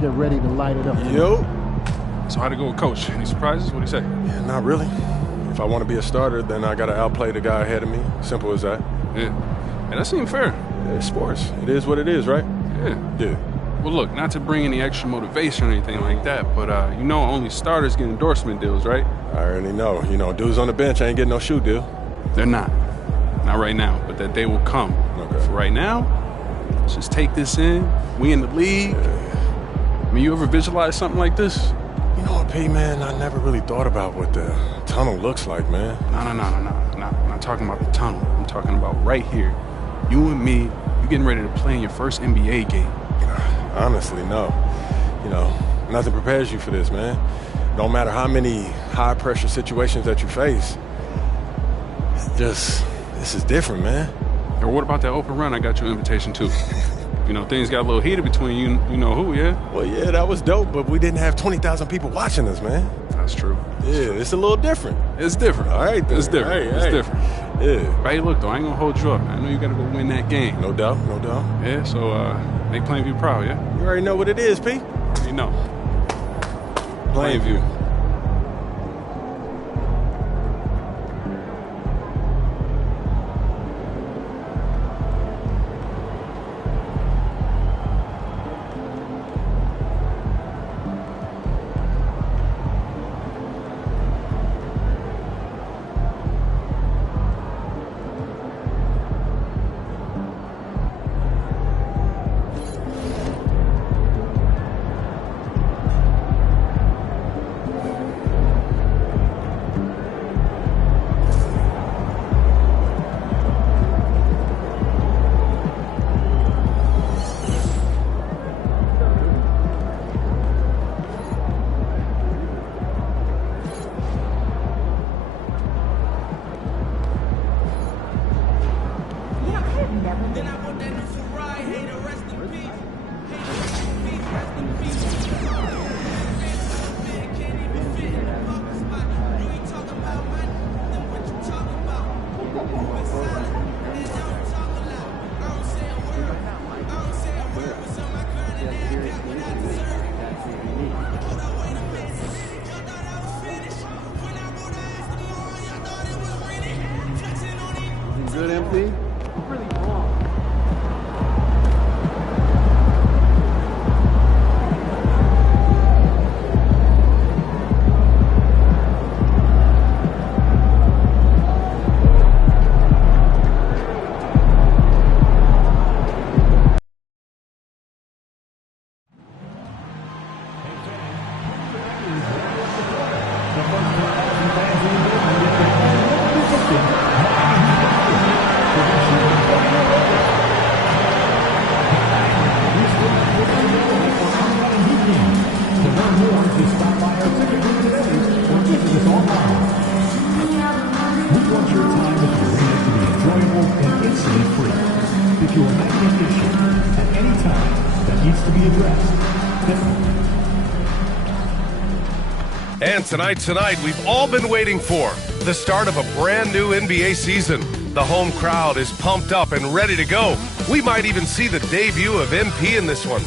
get ready to light it up. Yo. So how'd it go with Coach? Any surprises? What'd he say? Yeah, not really. If I want to be a starter, then I got to outplay the guy ahead of me. Simple as that. Yeah. And that seemed fair. Yeah, it's sports. It is what it is, right? Yeah. Well, look, not to bring any extra motivation or anything like that, but you know only starters get endorsement deals, right? I already know. You know, dudes on the bench ain't getting no shoe deal. They're not. Not right now, but that day will come. Okay. For right now, let's just take this in. We in the league. Yeah. I mean, you ever visualize something like this? You know what, P, man? I never really thought about what the tunnel looks like, man. No. I'm not talking about the tunnel. I'm talking about right here. You and me, you getting ready to play in your first NBA game. Honestly, no. You know, nothing prepares you for this, man. No matter how many high-pressure situations that you face, this is different, man. Or what about that open run I got you an invitation to? You know, things got a little heated between you know who, yeah? Well, yeah, that was dope, but we didn't have 20,000 people watching us, man. That's true. It's a little different. It's different. All right, then. It's different. It's different. Yeah. But hey, look, though, I ain't gonna hold you up, man. I know you gotta go win that game. No doubt. Yeah, so make Plainview proud, yeah? You already know what it is, P. You know. Plainview. Good, MP? Really wrong. If you are having an issue at any time that needs to be addressed, And tonight, we've all been waiting for the start of a brand new NBA season. The home crowd is pumped up and ready to go. We might even see the debut of MP in this one.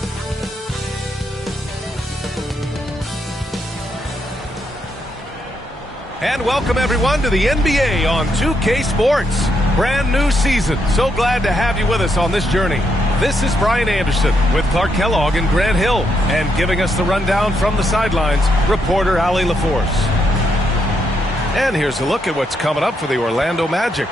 And welcome everyone to the NBA on 2K Sports. Brand new season. So glad to have you with us on this journey. This is Brian Anderson with Clark Kellogg and Grant Hill. And giving us the rundown from the sidelines, reporter Allie LaForce. And here's a look at what's coming up for the Orlando Magic.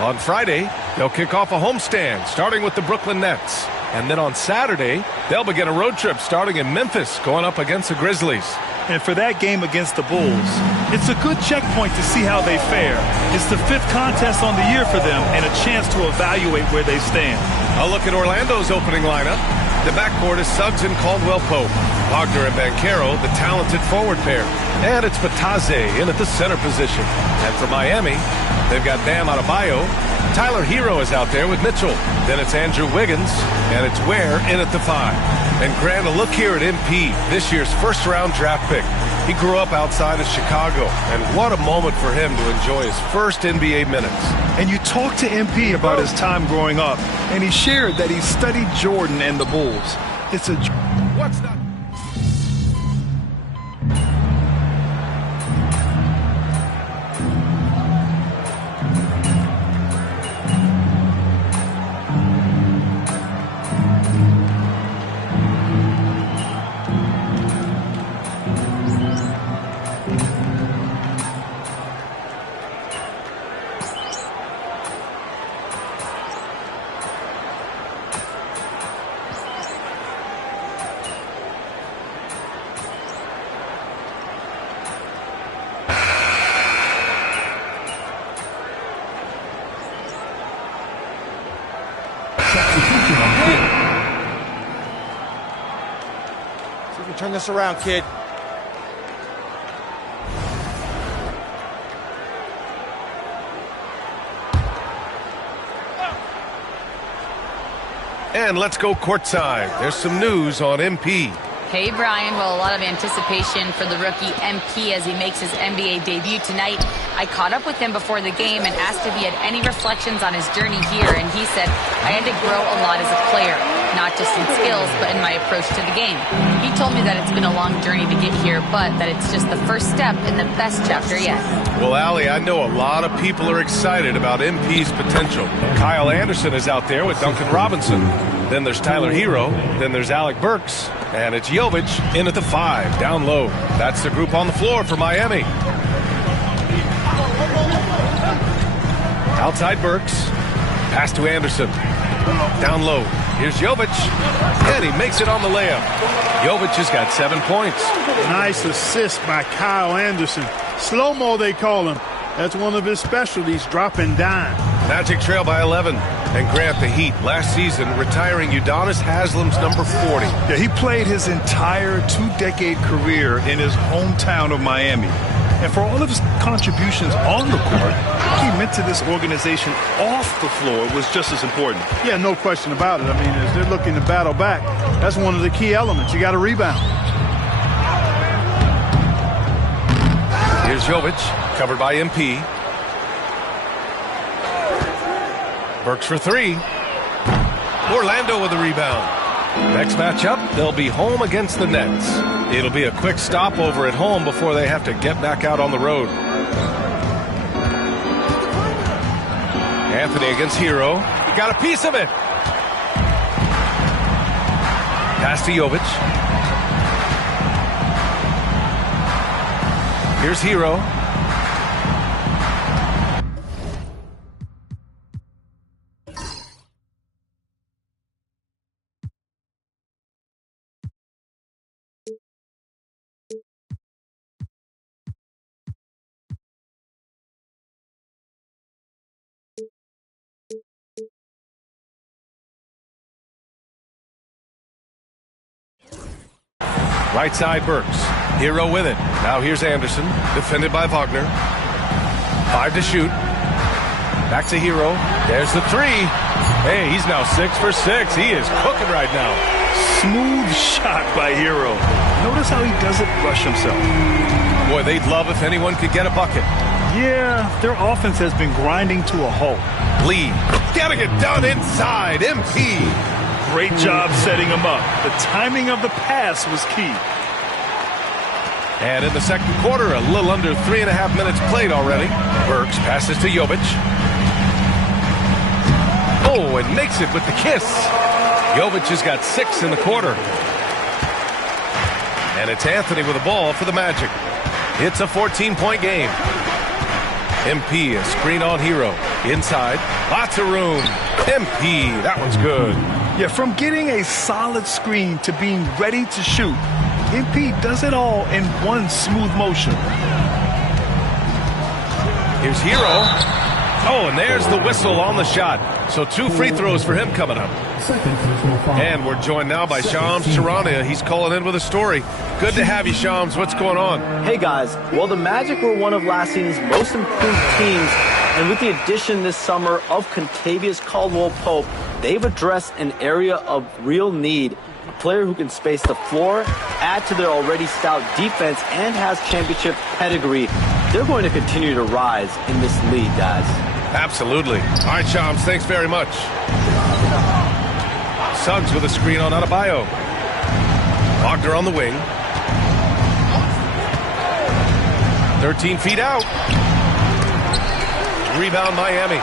On Friday, they'll kick off a homestand, starting with the Brooklyn Nets. And then on Saturday, they'll begin a road trip starting in Memphis, going up against the Grizzlies. And for that game against the Bulls, it's a good checkpoint to see how they fare. It's the 5th contest on the year for them and a chance to evaluate where they stand. A look at Orlando's opening lineup. The backcourt is Suggs and Caldwell-Pope. Wagner and Banchero, the talented forward pair. And it's Batadze in at the center position. And for Miami, they've got Bam Adebayo. Tyler Hero is out there with Mitchell. Then it's Andrew Wiggins, and it's Ware in at the 5. And Grant, a look here at MP, this year's first-round draft pick. He grew up outside of Chicago, and what a moment for him to enjoy his first NBA minutes. And you talked to MP about his time growing up, and he shared that he studied Jordan and the Bulls. It's a... What's not... See if you can turn this around, kid. And let's go courtside. There's some news on MP. Hey, Brian. Well, a lot of anticipation for the rookie MP as he makes his NBA debut tonight. I caught up with him before the game and asked if he had any reflections on his journey here, and he said, I had to grow a lot as a player, not just in skills, but in my approach to the game. He told me that it's been a long journey to get here, but that it's just the first step in the best chapter yet. Well, Allie, I know a lot of people are excited about MP's potential. Kyle Anderson is out there with Duncan Robinson. Then there's Tyler Hero. Then there's Alec Burks. And it's Jovic in at the 5, down low. That's the group on the floor for Miami. Outside Burks. Pass to Anderson. Down low. Here's Jovic. And he makes it on the layup. Jovic has got 7 points. Nice assist by Kyle Anderson. Slow-mo, they call him. That's one of his specialties, dropping dime. Magic trail by 11. And Grant, the Heat, last season retiring Udonis Haslam's number 40. Yeah, he played his entire 2-decade career in his hometown of Miami. And for all of his contributions on the court, what he meant to this organization off the floor was just as important. Yeah, no question about it. I mean, as they're looking to battle back, that's one of the key elements. You got to rebound. Here's Jovic, covered by MP. Burks for 3. Orlando with the rebound. Next matchup, they'll be home against the Nets. It'll be a quick stopover at home before they have to get back out on the road. Anthony against Hero. He got a piece of it. Pass to Jovic. Here's Hero. Right side Burks. Hero with it. Now here's Anderson. Defended by Wagner. 5 to shoot. Back to Hero. There's the 3. Hey, he's now 6 for 6. He is cooking right now. Smooth shot by Hero. Notice how he doesn't rush himself. Boy, they'd love if anyone could get a bucket. Yeah, their offense has been grinding to a halt. Lee. Gotta get done inside. MP. Great job setting him up. The timing of the pass was key. And in the second quarter, a little under 3.5 minutes played already. Burks passes to Jovic. Oh, and makes it with the kiss. Jovic has got 6 in the quarter. And it's Anthony with the ball for the Magic. It's a 14-point game. MP, a screen on Hero. Inside, lots of room. MP, that one's good. Yeah, from getting a solid screen to being ready to shoot, MP does it all in one smooth motion. Here's Hero. Oh, and there's the whistle on the shot. So 2 free throws for him coming up. And we're joined now by Shams Charania. He's calling in with a story. Good to have you, Shams. What's going on? Hey, guys. Well, the Magic were one of last season's most improved teams. And with the addition this summer of Kentavious Caldwell-Pope, they've addressed an area of real need. A player who can space the floor, add to their already stout defense, and has championship pedigree. They're going to continue to rise in this league, guys. Absolutely. All right, Shams, thanks very much. Suggs with a screen on Adebayo. Wagner on the wing. 13 feet out. Rebound Miami.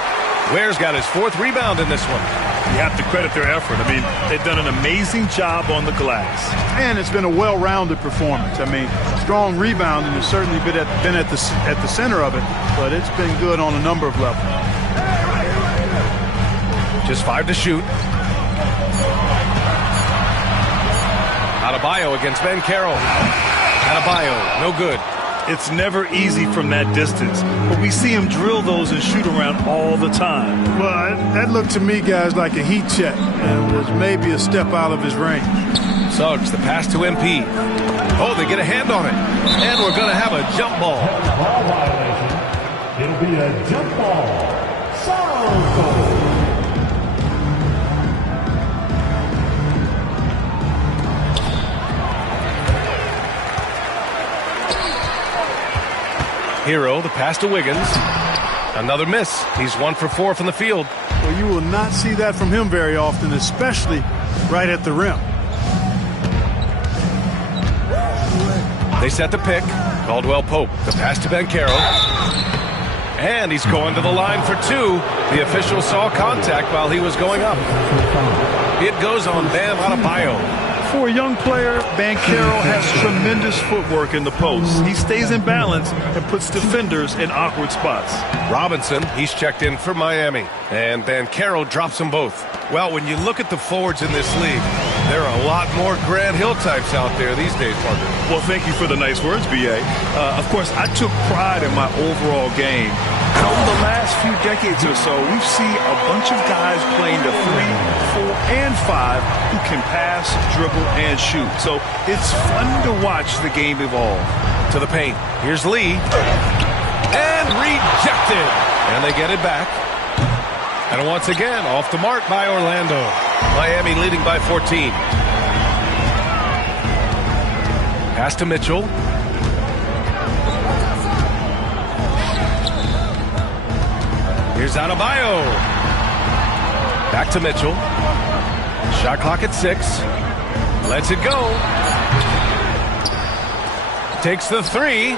Ware's got his 4th rebound in this one. You have to credit their effort. I mean, they've done an amazing job on the glass. And it's been a well-rounded performance. I mean, strong rebounding has certainly been at the center of it, but it's been good on a number of levels. Just 5 to shoot. Adebayo against Ben Carroll. Adebayo, no good. It's never easy from that distance, but we see him drill those and shoot around all the time. Well, that looked to me, guys, like a heat check. And was maybe a step out of his range. Suggs, the pass to MP. Oh, they get a hand on it. And we're going to have a jump ball. Ball violation. It'll be a jump ball. Sound goal. Hero, the pass to Wiggins. Another miss. He's 1 for 4 from the field. Well, you will not see that from him very often, especially right at the rim. They set the pick. Caldwell Pope, the pass to Banchero. And he's going to the line for 2. The official saw contact while he was going up. It goes on Bam Adebayo. For a young player, Banchero has tremendous footwork in the post. He stays in balance and puts defenders in awkward spots. Robinson, he's checked in for Miami. And Banchero drops them both. Well, when you look at the forwards in this league, there are a lot more Grant Hill types out there these days, partner. Well, thank you for the nice words, B.A. Of course, I took pride in my overall game. And over the last few decades or so, we've seen a bunch of guys playing the 3, 4, and 5 who can pass, dribble, and shoot. So it's fun to watch the game evolve. To the paint. Here's Lee. And rejected. And they get it back. And once again, off the mark by Orlando. Miami leading by 14. Pass to Mitchell. Here's Adebayo. Back to Mitchell. Shot clock at 6. Lets it go. Takes the 3.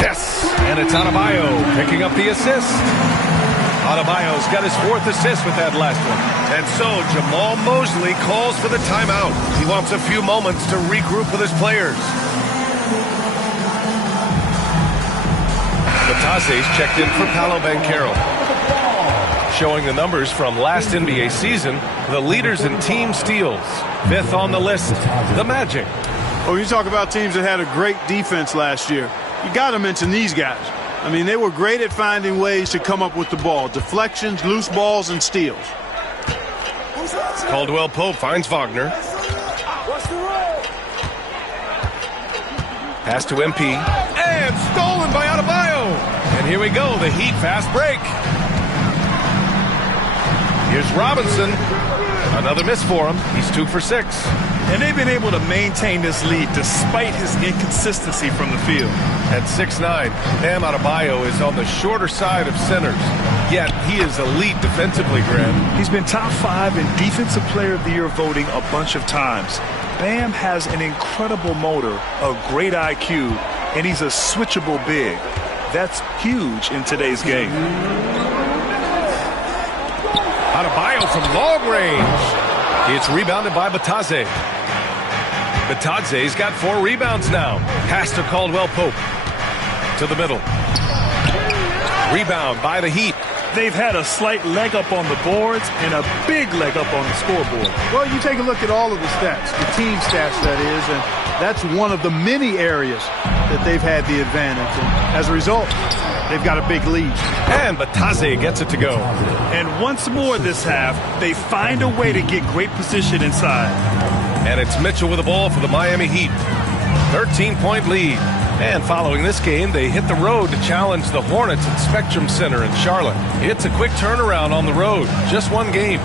Yes! And it's Adebayo picking up the assist. Adebayo's got his 4th assist with that last one. And so Jamal Mosley calls for the timeout. He wants a few moments to regroup with his players. Batase's checked in for Paolo Banchero. Showing the numbers from last NBA season, the leaders in team steals. 5th on the list, the Magic. Oh, you talk about teams that had a great defense last year. You got to mention these guys. I mean, they were great at finding ways to come up with the ball. Deflections, loose balls, and steals. Caldwell Pope finds Wagner. Pass to MP. And stolen by Adebayo. And here we go, the Heat fast break. Here's Robinson. Another miss for him. He's 2 for 6. And they've been able to maintain this lead despite his inconsistency from the field. At 6'9", Bam Adebayo is on the shorter side of centers. Yet he is elite defensively, Graham. He's been top 5 in Defensive Player of the Year voting a bunch of times. Bam has an incredible motor, a great IQ, and he's a switchable big. That's huge in today's game. Adebayo from long range. It's rebounded by Batadze. Batadze's got 4 rebounds now. Pass to Caldwell Pope. To the middle. Rebound by the Heat. They've had a slight leg up on the boards and a big leg up on the scoreboard. Well, you take a look at all of the stats, the team stats, that is, and that's one of the many areas that they've had the advantage. And as a result, they've got a big lead. And Batadze gets it to go. And once more this half, they find a way to get great position inside. And it's Mitchell with the ball for the Miami Heat. 13-point lead. And following this game, they hit the road to challenge the Hornets at Spectrum Center in Charlotte. It's a quick turnaround on the road. Just one game.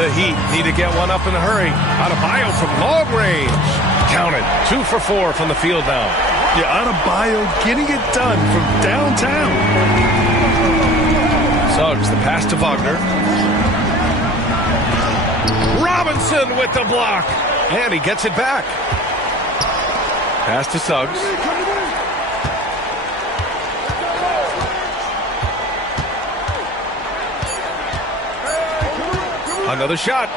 The Heat need to get one up in a hurry. Adebayo from long range. Count it. 2 for 4 from the field now. Yeah, Adebayo getting it done from downtown. Suggs, the pass to Wagner. Robinson with the block. And he gets it back. Pass to Suggs. Another shot.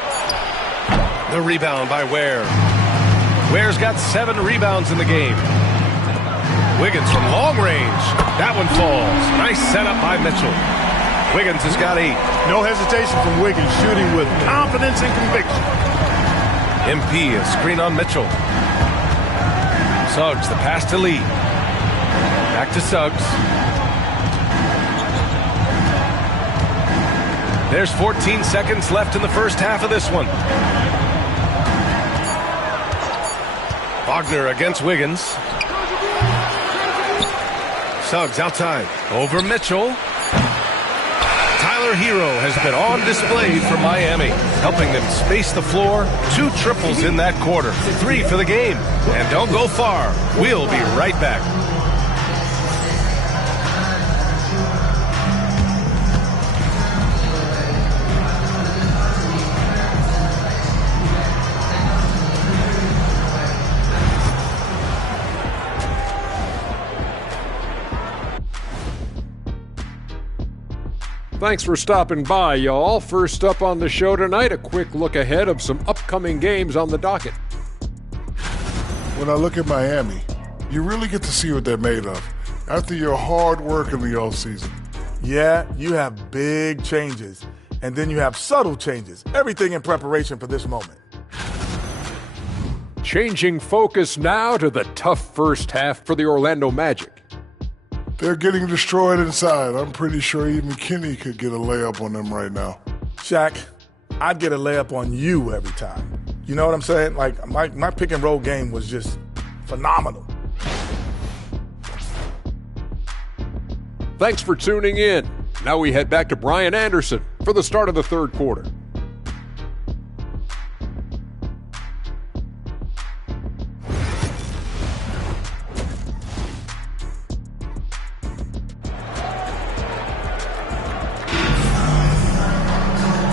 The rebound by Ware. Ware's got 7 rebounds in the game. Wiggins from long range. That one falls. Nice setup by Mitchell. Wiggins has got 8. No hesitation from Wiggins, shooting with confidence and conviction. MP, a screen on Mitchell. Suggs, the pass to Lee. Back to Suggs. There's 14 seconds left in the first half of this one. Wagner against Wiggins. Suggs outside. Over Mitchell. Tyler Hero has been on display for Miami, helping them space the floor. 2 triples in that quarter. 3 for the game. And don't go far. We'll be right back. Thanks for stopping by, y'all. First up on the show tonight, a quick look ahead of some upcoming games on the docket. When I look at Miami, you really get to see what they're made of after your hard work in the offseason. Yeah, you have big changes, and then you have subtle changes. Everything in preparation for this moment. Changing focus now to the tough first half for the Orlando Magic. They're getting destroyed inside. I'm pretty sure even Kenny could get a layup on them right now. Shaq, I'd get a layup on you every time. You know what I'm saying? Like, my pick and roll game was just phenomenal. Thanks for tuning in. Now we head back to Brian Anderson for the start of the third quarter.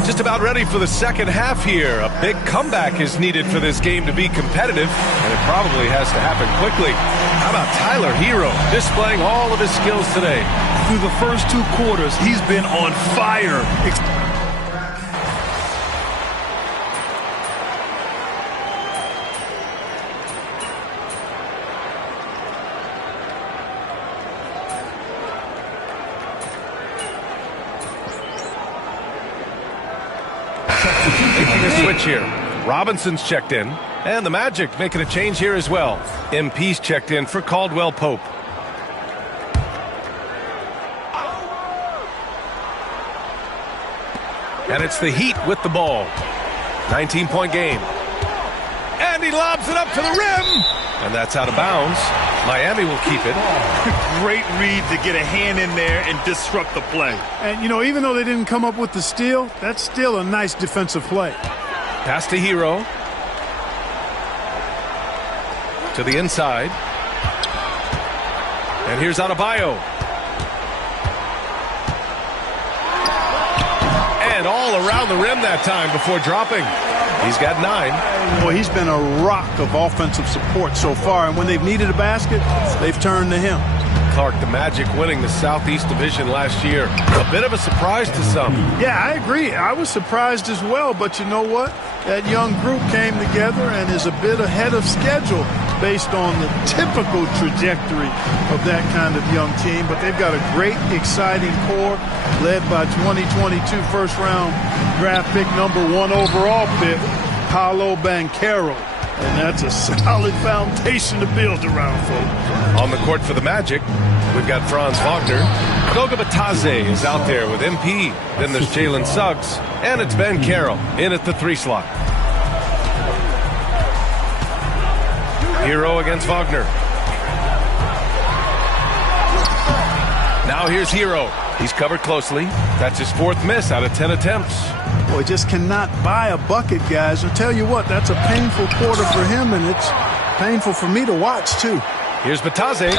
Just about ready for the second half here. A big comeback is needed for this game to be competitive, and it probably has to happen quickly. How about Tyler Hero displaying all of his skills today? Through the first 2 quarters, he's been on fire. Making a switch here. Robinson's checked in. And the Magic making a change here as well. MP's checked in for Caldwell Pope. And it's the Heat with the ball. 19-point game. And he lobs it up to the rim. And that's out of bounds. Miami will keep it. Great read to get a hand in there and disrupt the play. And, you know, even though they didn't come up with the steal, that's still a nice defensive play. Pass to Hero. To the inside. And here's Adebayo. And all around the rim that time before dropping. He's got 9. Boy, he's been a rock of offensive support so far, and when they've needed a basket, they've turned to him. Clark, the Magic winning the Southeast Division last year. A bit of a surprise to some. Yeah, I agree. I was surprised as well, but you know what? That young group came together and is a bit ahead of schedule based on the typical trajectory of that kind of young team. But they've got a great, exciting core led by 2022 first-round draft pick, #1 overall pick, Paolo Banchero. And that's a solid foundation to build around, folks. On the court for the Magic, we've got Franz Wagner. Goga Batadze is out there with MP. Then there's Jalen Suggs. And it's Banchero in at the 3 slot. Hero against Wagner. Now here's Hero. He's covered closely. That's his 4th miss out of 10 attempts. Boy, just cannot buy a bucket, guys. I'll tell you what, that's a painful quarter for him, and it's painful for me to watch, too. Here's Batadze.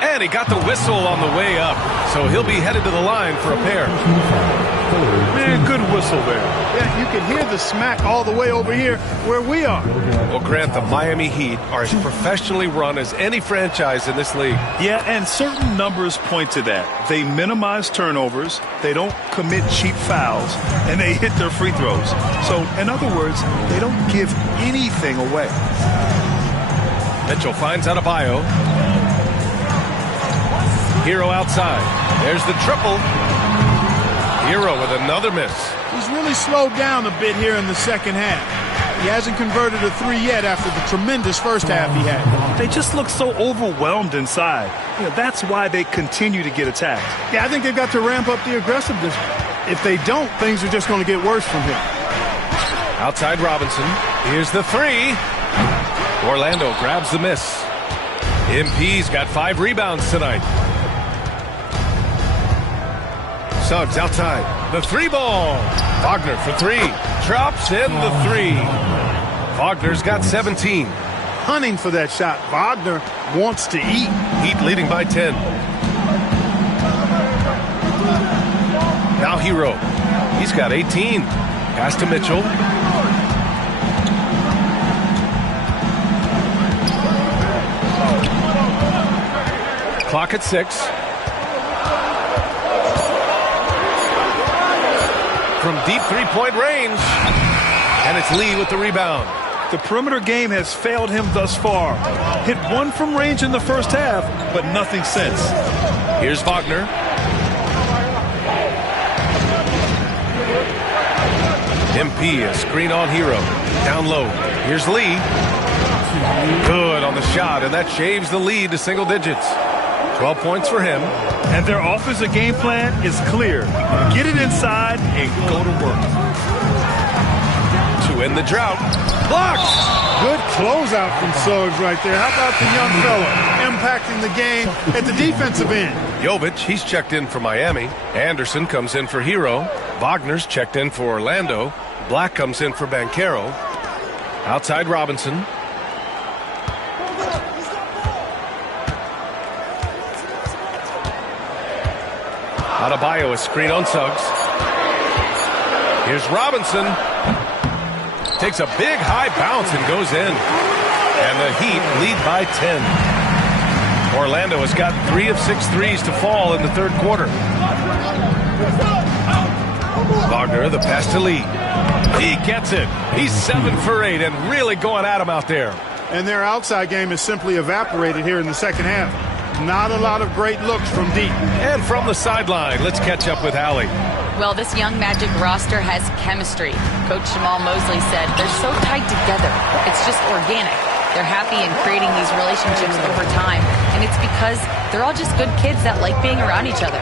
And he got the whistle on the way up, so he'll be headed to the line for a pair. Man, good whistle there. Yeah, you can hear the smack all the way over here where we are. Well, Grant, the Miami Heat are as professionally run as any franchise in this league. Yeah, and certain numbers point to that. They minimize turnovers, they don't commit cheap fouls, and they hit their free throws. So, in other words, they don't give anything away. Mitchell finds Adebayo. Hero outside. There's the triple. Hero with another miss. He's really slowed down a bit here in the second half. He hasn't converted a three yet after the tremendous first half he had. They just look so overwhelmed inside. That's why they continue to get attacked. Yeah, I think they've got to ramp up the aggressiveness. If they don't, things are just going to get worse from here. Outside Robinson. Here's the three. Orlando grabs the miss. MP's got 5 rebounds tonight. Suggs outside. The 3-ball. Wagner for 3. Drops in the 3. Wagner's got 17. Hunting for that shot. Wagner wants to eat. Heat leading by 10. Now Hero. He's got 18. Pass to Mitchell. Clock at 6. From deep three-point range. And it's Lee with the rebound. The perimeter game has failed him thus far. Hit 1 from range in the first half, but nothing since. Here's Wagner. MP, a screen on Hero. Down low. Here's Lee. Good on the shot, and that shaves the lead to single digits. 12 points for him. And their offensive game plan is clear. Get it inside and go to work. To end the drought. Blocked! Good closeout from Suggs right there. How about the young fella impacting the game at the defensive end? Jovic, he's checked in for Miami. Anderson comes in for Hero. Wagner's checked in for Orlando. Black comes in for Banchero. Outside Robinson. Adebayo, a screen on Suggs. Here's Robinson. Takes a big high bounce and goes in. And the Heat lead by 10. Orlando has got 3 of 6 threes to fall in the third quarter. Wagner, the pass to Lee. He gets it. He's 7 for 8 and really going at him out there. And their outside game has simply evaporated here in the second half. Not a lot of great looks from deep. And from the sideline, let's catch up with Allie. Well, this young Magic roster has chemistry. Coach Jamal Mosley said they're so tight together. It's just organic. They're happy in creating these relationships over time. And it's because they're all just good kids that like being around each other.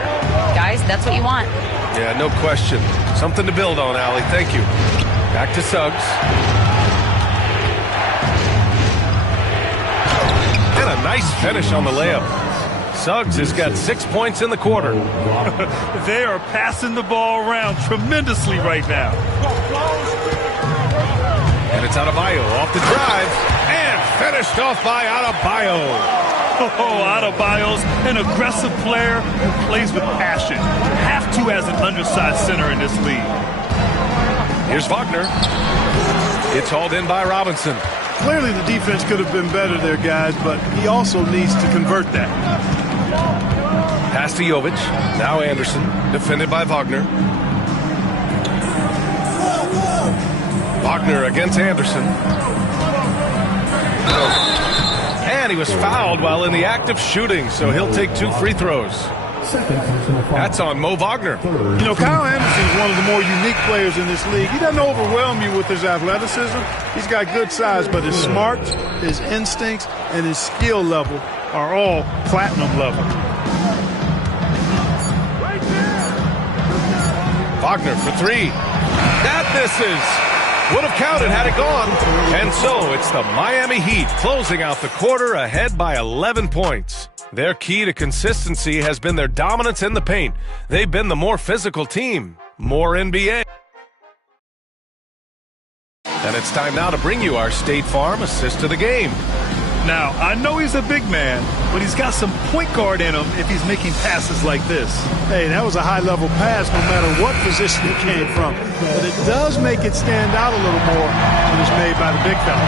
Guys, that's what you want. Yeah, no question. Something to build on, Allie. Thank you. Back to Suggs. And a nice finish on the layup. Suggs has got 6 points in the quarter. They are passing the ball around tremendously right now. And it's Adebayo off the drive. And finished off by Adebayo. Oh, Adebayo's an aggressive player who plays with passion. Have to as an undersized center in this league. Here's Wagner. It's hauled in by Robinson. Clearly the defense could have been better there, guys, but he also needs to convert that. Pass to Jovic. Now Anderson. Defended by Wagner. Wagner against Anderson. And he was fouled while in the act of shooting, so he'll take 2 free throws. That's on Mo Wagner. You know, Kyle Anderson is one of the more unique players in this league. He doesn't overwhelm you with his athleticism. He's got good size, but his smarts, his instincts, and his skill level are all platinum level. Wagner for 3. That misses. Would have counted had it gone. And so it's the Miami Heat closing out the quarter ahead by 11 points. Their key to consistency has been their dominance in the paint. They've been the more physical team. More NBA. And it's time now to bring you our State Farm assist to the game. Now, I know he's a big man, but he's got some point guard in him if he's making passes like this. Hey, that was a high-level pass no matter what position it came from. But it does make it stand out a little more when it's made by the big fella.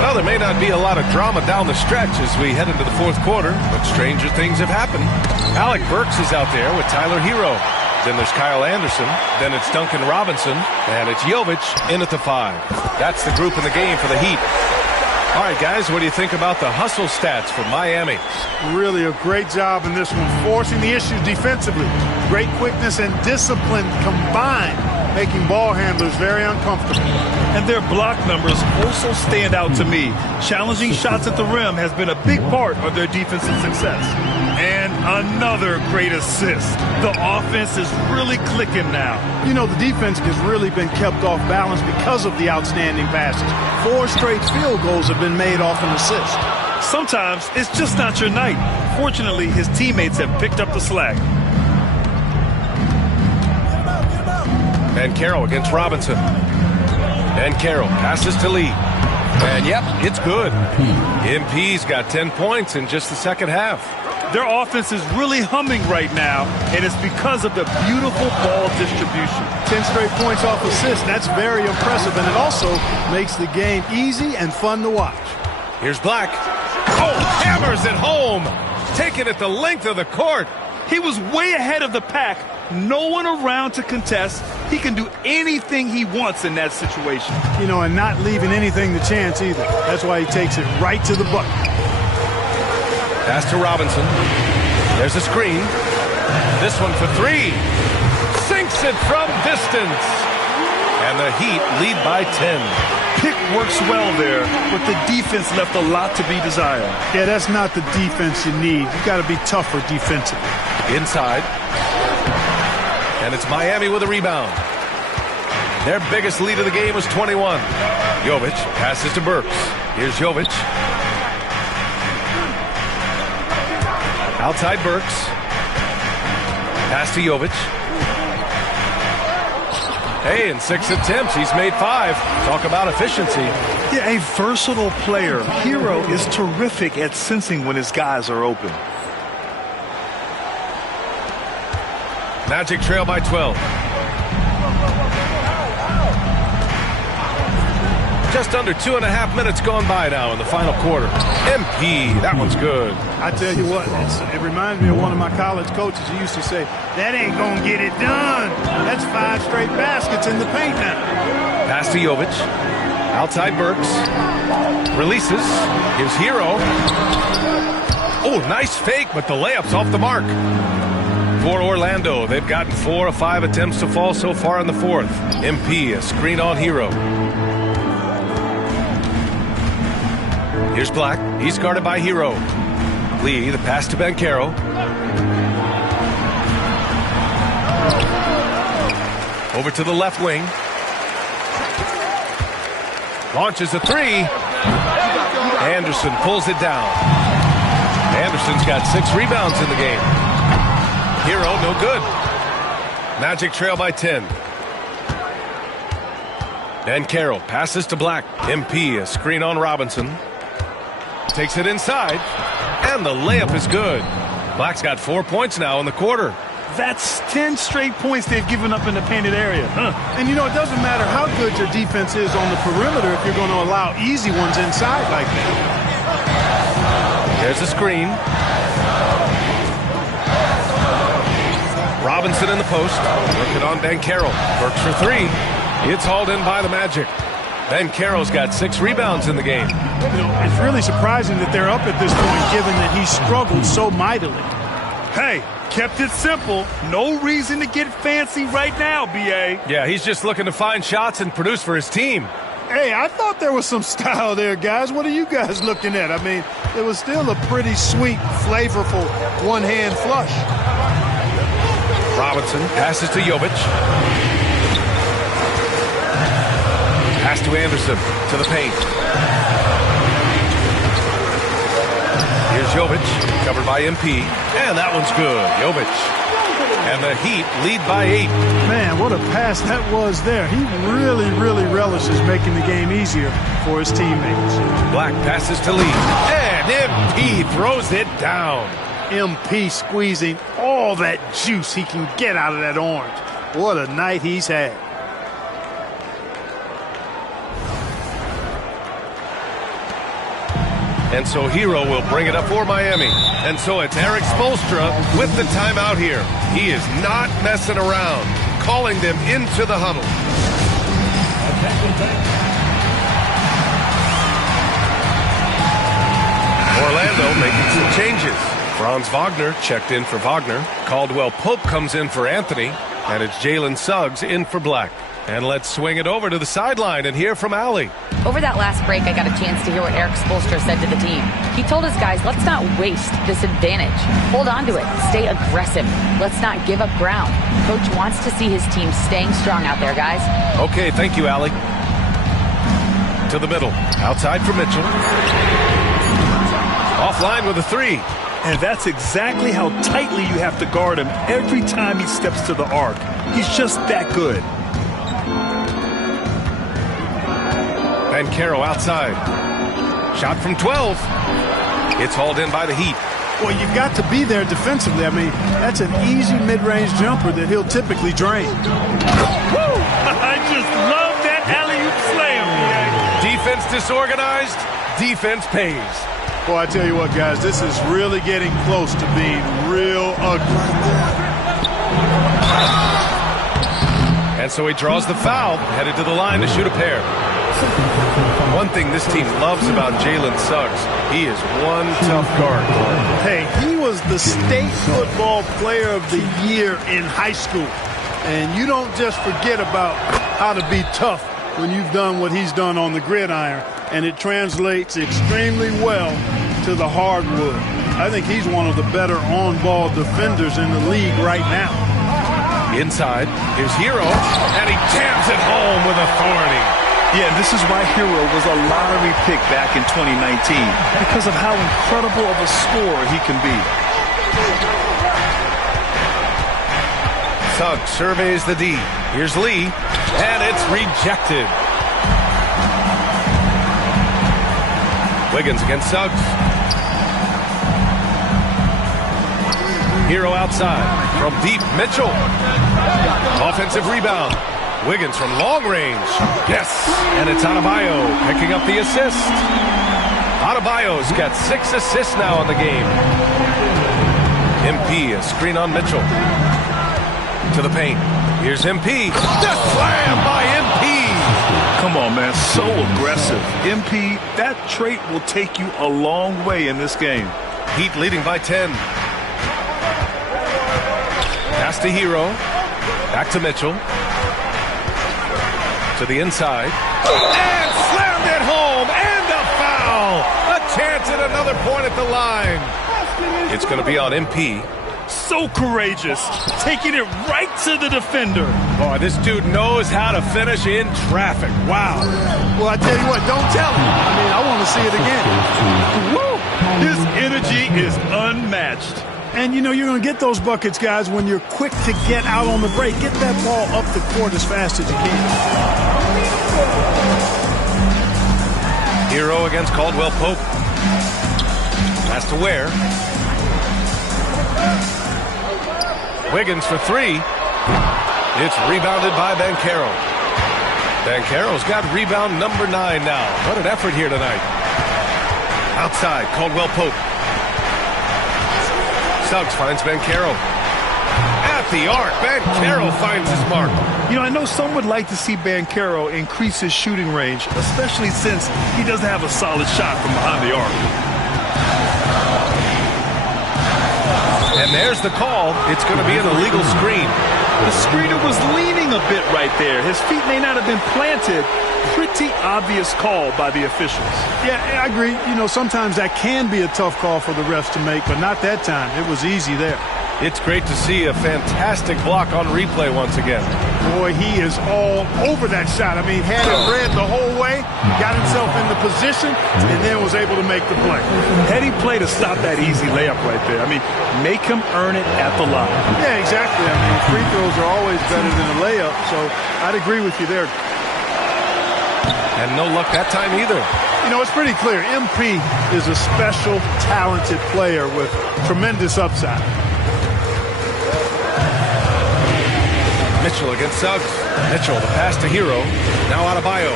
Well, there may not be a lot of drama down the stretch as we head into the fourth quarter, but stranger things have happened. Alec Burks is out there with Tyler Hero. Then there's Kyle Anderson. Then it's Duncan Robinson. And it's Jovic in at the 5. That's the group in the game for the Heat. All right, guys, what do you think about the hustle stats for Miami? Really a great job in this one, forcing the issue defensively. Great quickness and discipline combined, making ball handlers very uncomfortable. And their block numbers also stand out to me. Challenging shots at the rim has been a big part of their defensive success. And another great assist. The offense is really clicking now. You know, the defense has really been kept off balance because of the outstanding passes. 4 straight field goals have been made off an assist. Sometimes it's just not your night. Fortunately, his teammates have picked up the slack. And Carroll against Robinson. And Carroll passes to Lee. And yep, it's good. MP's got 10 points in just the second half. Their offense is really humming right now, and it's because of the beautiful ball distribution. 10 straight points off assists. That's very impressive, and it also makes the game easy and fun to watch. Here's Black. Oh, hammers it home. Taking it the length of the court. He was way ahead of the pack. No one around to contest. He can do anything he wants in that situation. You know, and not leaving anything to chance either. That's why he takes it right to the bucket. Pass to Robinson. There's a screen. This one for 3. Sinks it from distance. And the Heat lead by 10. Pick works well there, but the defense left a lot to be desired. Yeah, that's not the defense you need. You got to be tougher defensively. Inside. And it's Miami with a rebound. Their biggest lead of the game was 21. Jovic passes to Burks. Here's Jovic. Outside Burks. Pass to Jovic. Hey, in 6 attempts, he's made 5. Talk about efficiency. Yeah, a versatile player. Hero is terrific at sensing when his guys are open. Magic trail by 12. Just under 2.5 minutes gone by now in the final quarter. MP, that one's good. I tell you what, it reminds me of one of my college coaches who used to say, that ain't going to get it done. That's 5 straight baskets in the paint now. Pass to Jovic. Outside Burks. Releases. Gives Hero. Oh, nice fake, but the layup's off the mark. For Orlando, they've gotten 4 of 5 attempts to fall so far in the 4th. MP, a screen on Hero. Here's Black. He's guarded by Hero. Lee, the pass to Banchero. Over to the left wing. Launches a 3. Anderson pulls it down. Anderson's got 6 rebounds in the game. Hero, no good. Magic trail by 10. Banchero passes to Black. MP, a screen on Robinson. Takes it inside, and the layup is good. Black's got 4 points now in the quarter. That's 10 straight points they've given up in the painted area. And, you know, it doesn't matter how good your defense is on the perimeter if you're going to allow easy ones inside like that. There's a screen. Robinson in the post. Working on Banchero. Works for 3. It's hauled in by the Magic. Banchero's got 6 rebounds in the game. You know, it's really surprising that they're up at this point given that he struggled so mightily. Hey, kept it simple. No reason to get fancy right now, B.A. Yeah, he's just looking to find shots and produce for his team. Hey, I thought there was some style there, guys. What are you guys looking at? I mean, it was still a pretty sweet, flavorful one-hand flush. Robinson passes to Jovic. Pass to Anderson, to the paint. Here's Jovic, covered by MP, and that one's good. Jovic. And the Heat lead by 8. Man, what a pass that was there. He really, really relishes making the game easier for his teammates. Black passes to Lee, and MP throws it down. MP squeezing all that juice he can get out of that orange. What a night he's had. And so Hero will bring it up for Miami. And so it's Eric Spoelstra with the timeout here. He is not messing around, calling them into the huddle. Orlando making some changes. Franz Wagner checked in for Wagner. Caldwell Pope comes in for Anthony. And it's Jalen Suggs in for Black. And let's swing it over to the sideline and hear from Allie. Over that last break, I got a chance to hear what Eric Spoelstra said to the team. He told his guys, let's not waste this advantage. Hold on to it. Stay aggressive. Let's not give up ground. Coach wants to see his team staying strong out there, guys. Okay, thank you, Allie. To the middle. Outside for Mitchell. Offline with a three. And that's exactly how tightly you have to guard him every time he steps to the arc. He's just that good. Banchero outside. Shot from 12. It's hauled in by the Heat. Well, you've got to be there defensively. I mean, that's an easy mid-range jumper that he'll typically drain. Woo! I just love that alley-oop slam. Defense disorganized. Defense pays. Boy, I tell you what, guys, this is really getting close to being real ugly. And so he draws the foul, headed to the line to shoot a pair. One thing this team loves about Jalen Suggs, he is one tough guard. Hey, he was the state football player of the year in high school. And you don't just forget about how to be tough when you've done what he's done on the gridiron. And it translates extremely well to the hardwood. I think he's one of the better on-ball defenders in the league right now. Inside, here's Hero, and he jams it home with authority. Yeah, this is why Hero was a lottery pick back in 2019, because of how incredible of a scorer he can be. Suggs surveys the D. Here's Lee, and it's rejected. Wiggins against Suggs. Hero outside. From deep, Mitchell. Offensive rebound. Wiggins from long range. Yes. And it's Adebayo picking up the assist. Adebayo's got 6 assists now in the game. MP, a screen on Mitchell. To the paint. Here's MP. The slam by MP. Come on, man. So aggressive. MP, that trait will take you a long way in this game. Heat leading by 10. Pass to Hero. Back to Mitchell. To the inside. And slammed it home. And a foul. A chance at another point at the line. It's going to be on MP. So courageous, taking it right to the defender. Boy, this dude knows how to finish in traffic. Wow. Well, I tell you what, don't tell him. I mean, I want to see it again. Woo! His energy is unmatched. And, you know, you're going to get those buckets, guys, when you're quick to get out on the break. Get that ball up the court as fast as you can. Hero against Caldwell Pope. Pass to Ware. Wiggins for 3. It's rebounded by Banchero. Banchero's got rebound number 9 now. What an effort here tonight. Outside, Caldwell Pope. Suggs finds Banchero. At the arc, Banchero finds his mark. You know, I know some would like to see Banchero increase his shooting range, especially since he doesn't have a solid shot from behind the arc. And there's the call. It's going to be an illegal screen. The screener was leaning a bit right there. His feet may not have been planted. Pretty obvious call by the officials. Yeah, I agree. You know, sometimes that can be a tough call for the refs to make, but not that time. It was easy there. It's great to see a fantastic block on replay once again. Boy, he is all over that shot. I mean, had it read the whole way, got himself in the position, and then was able to make the play. Heady play to stop that easy layup right there. I mean, make him earn it at the line. Yeah, exactly. I mean, free throws are always better than a layup, so I'd agree with you there. And no luck that time either. You know, it's pretty clear. MP is a special, talented player with tremendous upside. Mitchell against Suggs. Mitchell, the pass to Hero. Now Adebayo.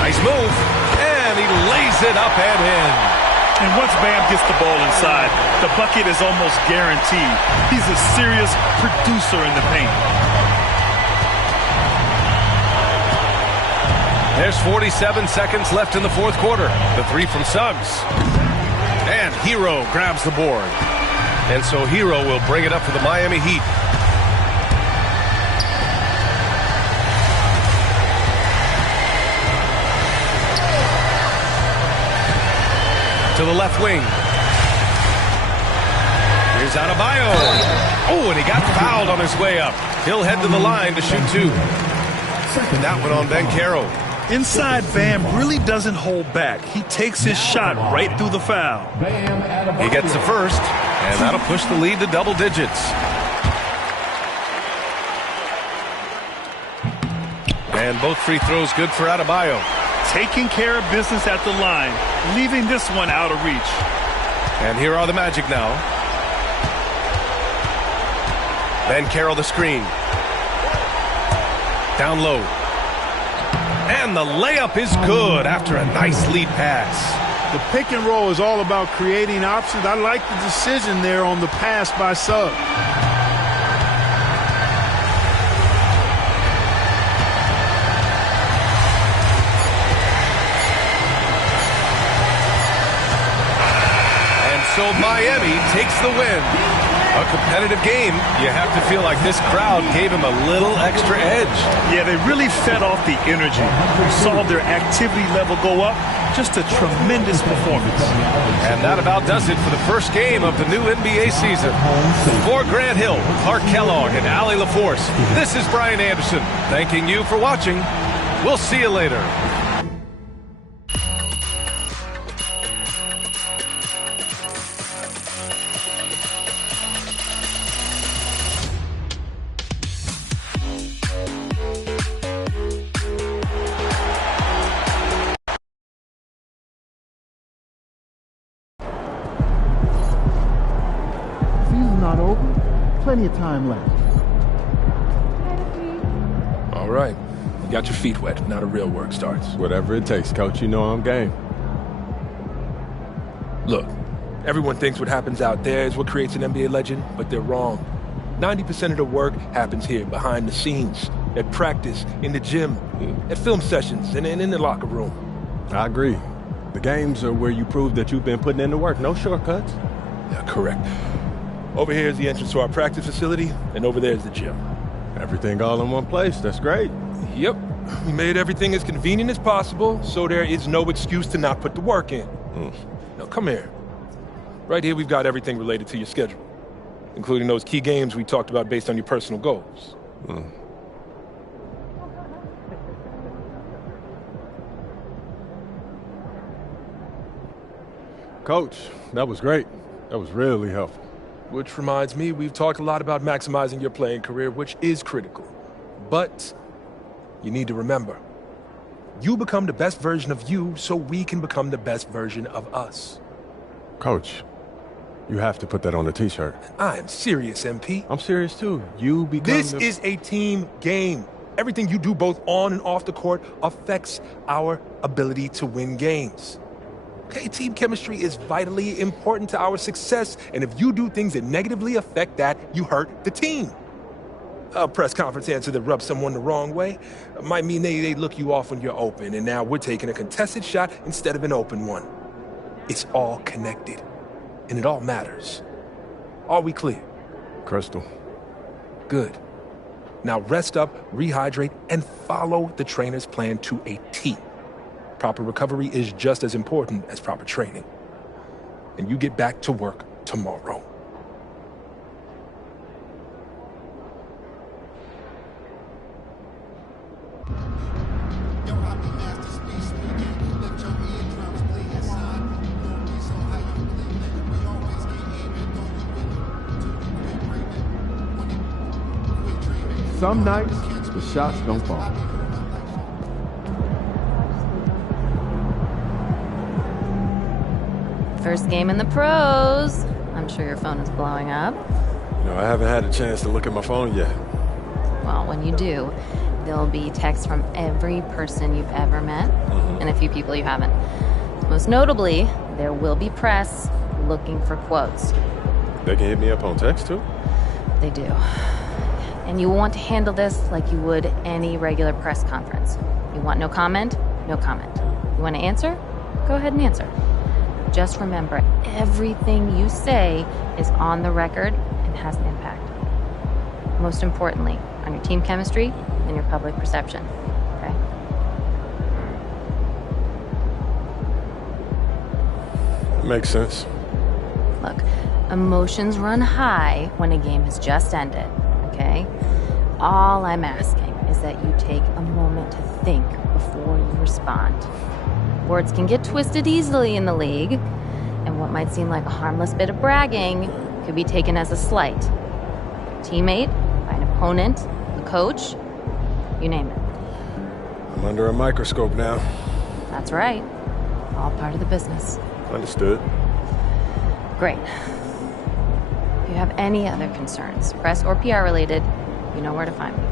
Nice move. And he lays it up and in. And once Bam gets the ball inside, the bucket is almost guaranteed. He's a serious producer in the paint. There's 47 seconds left in the fourth quarter. The three from Suggs. And Hero grabs the board. And so Hero will bring it up for the Miami Heat. To the left wing. Here's Adebayo. Oh, and he got fouled on his way up. He'll head to the line to shoot two. And that one on Banchero. Inside Bam really doesn't hold back. He takes his shot right through the foul. He gets the first, and that'll push the lead to double digits. And both free throws good for Adebayo. Taking care of business at the line, leaving this one out of reach. And here are the Magic now. Banchero the screen. Down low. And the layup is good after a nice lead pass. The pick and roll is all about creating options. I like the decision there on the pass by Suggs. And so Miami takes the win. A competitive game. You have to feel like this crowd gave him a little extra edge. Yeah, they really fed off the energy. Saw their activity level go up. Just a tremendous performance. And that about does it for the first game of the new NBA season. For Grant Hill, Clark Kellogg, and Allie LaForce, this is Brian Anderson. Thanking you for watching. We'll see you later. Not over. Plenty of time left. All right. You got your feet wet. Now the real work starts. Whatever it takes, Coach. You know I'm game. Look, everyone thinks what happens out there is what creates an NBA legend, but they're wrong. 90% of the work happens here, behind the scenes, at practice, in the gym, at film sessions, and in the locker room. I agree. The games are where you prove that you've been putting in the work. No shortcuts. Yeah, correct. Over here is the entrance to our practice facility, and over there is the gym. Everything all in one place. That's great. Yep. We made everything as convenient as possible, so there is no excuse to not put the work in. Now, come here. Right here, we've got everything related to your schedule, including those key games we talked about based on your personal goals. Coach, that was great. That was really helpful. Which reminds me, we've talked a lot about maximizing your playing career, which is critical. But you need to remember, you become the best version of you so we can become the best version of us. Coach, you have to put that on the T-shirt. I am serious, MP. I'm serious, too. You become This is a team game. Everything you do both on and off the court affects our ability to win games. Okay, team chemistry is vitally important to our success, and if you do things that negatively affect that, you hurt the team. A press conference answer that rubs someone the wrong way might mean they look you off when you're open, and now we're taking a contested shot instead of an open one. It's all connected, and it all matters. Are we clear? Crystal. Good. Now rest up, rehydrate, and follow the trainer's plan to a T. Proper recovery is just as important as proper training. And you get back to work tomorrow. Some nights, the shots don't fall. First game in the pros. I'm sure your phone is blowing up. No, I haven't had a chance to look at my phone yet. Well, when you do, there'll be texts from every person you've ever met and a few people you haven't. Most notably, there will be press looking for quotes. They can hit me up on text, too? They do. And you want to handle this like you would any regular press conference. You want no comment? No comment. You want to answer? Go ahead and answer. Just remember, everything you say is on the record and has an impact. Most importantly, on your team chemistry and your public perception. Okay? Makes sense. Look, emotions run high when a game has just ended, okay? All I'm asking is that you take a moment to think before you respond. Words can get twisted easily in the league, and what might seem like a harmless bit of bragging could be taken as a slight. A teammate, by an opponent, a coach, you name it. I'm under a microscope now. That's right. All part of the business. Understood. Great. If you have any other concerns, press or PR related, you know where to find me.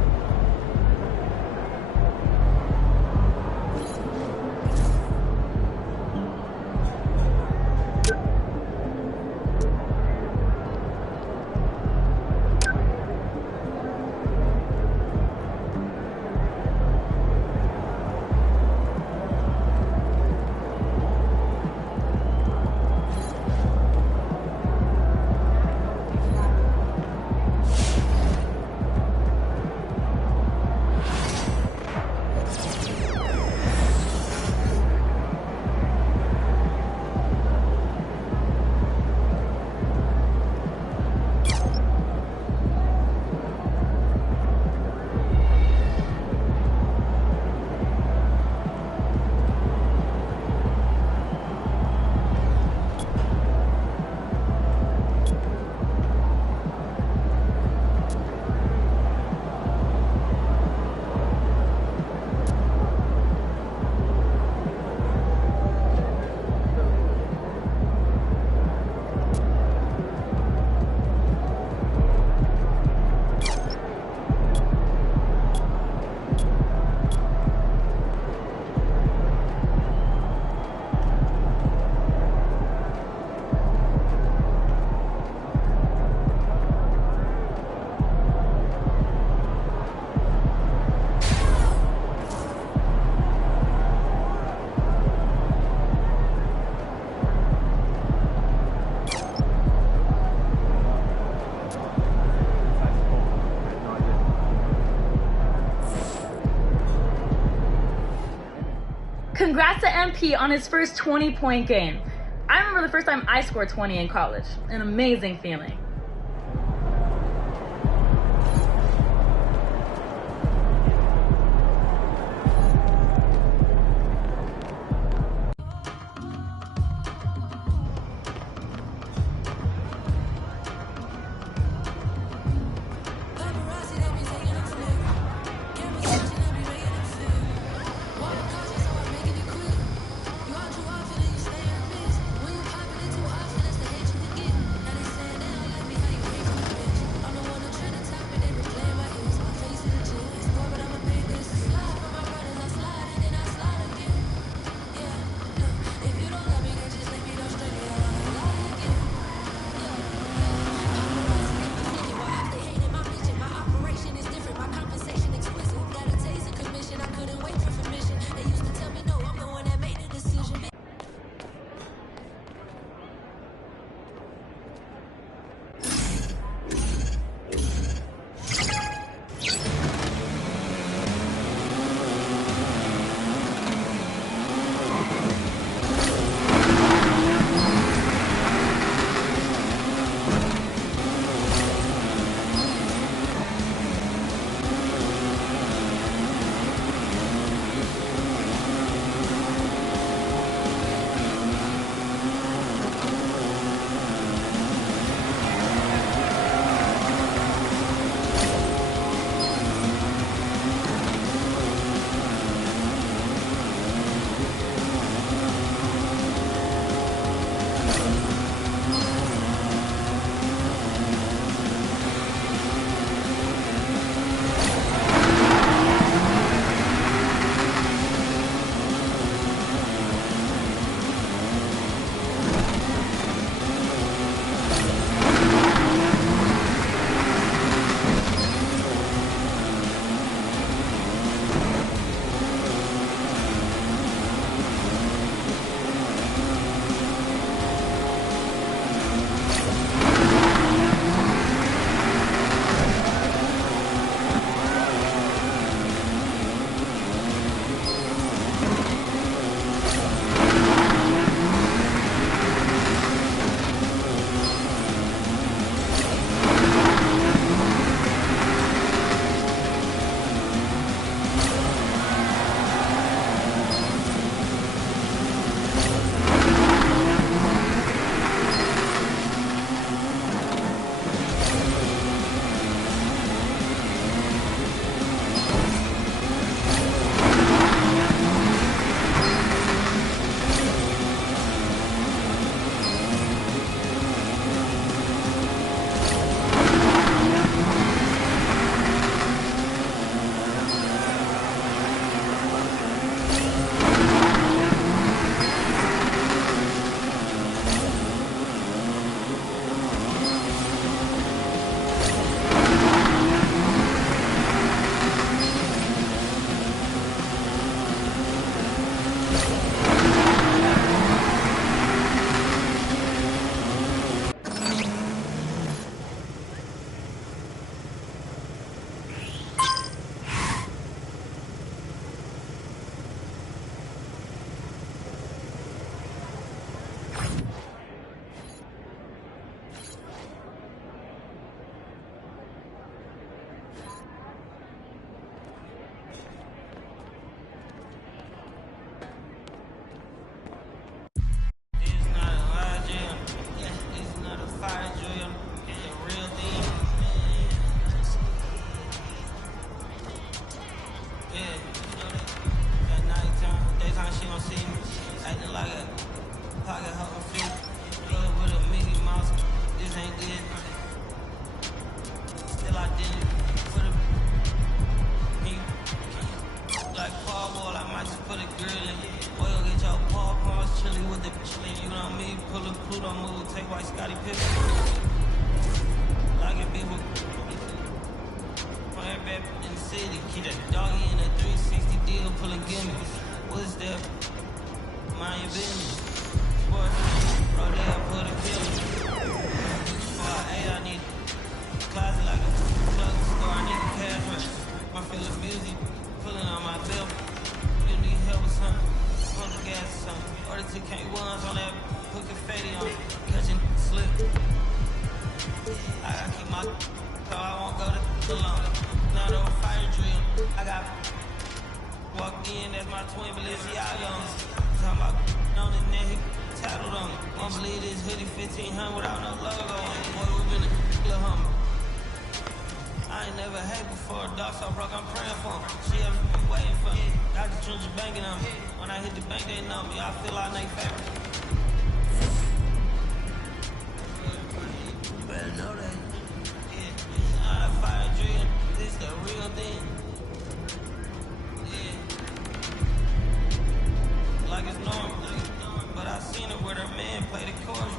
Congrats to MP on his first 20-point game. I remember the first time I scored 20 in college. An amazing feeling. Doggy in a 360 deal, pulling gimmicks. What's that? Mind your business. Sports, Rodeo, put a killer. Before I ate, I need closet like a plug store. I need a cash rush. My feel of music, pulling on my bill. You need help with something, pump the gas or something. Order 2K1s on that, put confetti on it, catching slip. I gotta keep my so I won't go to alone. Not over fire drill. I got walked in, that's my twin Balenciagos. Talking about on his neck, tattled on it. Won't believe this hoodie 1500 without no logo on it. Boy, we been a little humble. I ain't never hate before. Dog so broke, I'm praying for him. She ever been waiting for me. Got the trenches banking on me. When I hit the bank, they know me. I feel like they favorite. You better know that. Fire drill, this the real thing. Yeah. Like it's normal. But I seen it where her man played the chorus.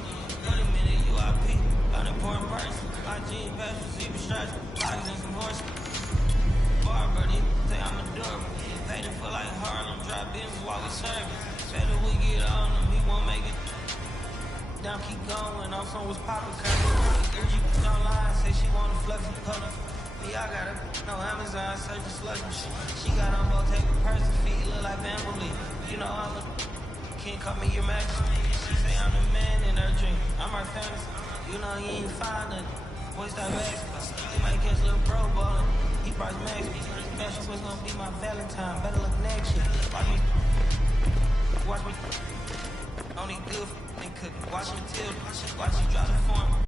30 minute UIP, unimportant person. My jeans patch, receiver stripes, bodies and some horses. Barber, they say I'm adorable. Paid him for like Harlem, drop business while we serving. Better we get on him, he won't make it. Down, keep going, on some was poppin' curtain. You online, say she wanna flex in public. Me, I got her, no Amazon, searching sluggish. She got on both take a person, feet look like bamboo. You know I'm a, can't call me your match. She say I'm the man in her dream, I'm her fantasy. You know he ain't find nothing, boy stop asking. He might catch a little pro ballin', he price max me. Fashion was gonna be my Valentine, better look next year. Watch me, only good. Watch me tilt, watch you drop the form.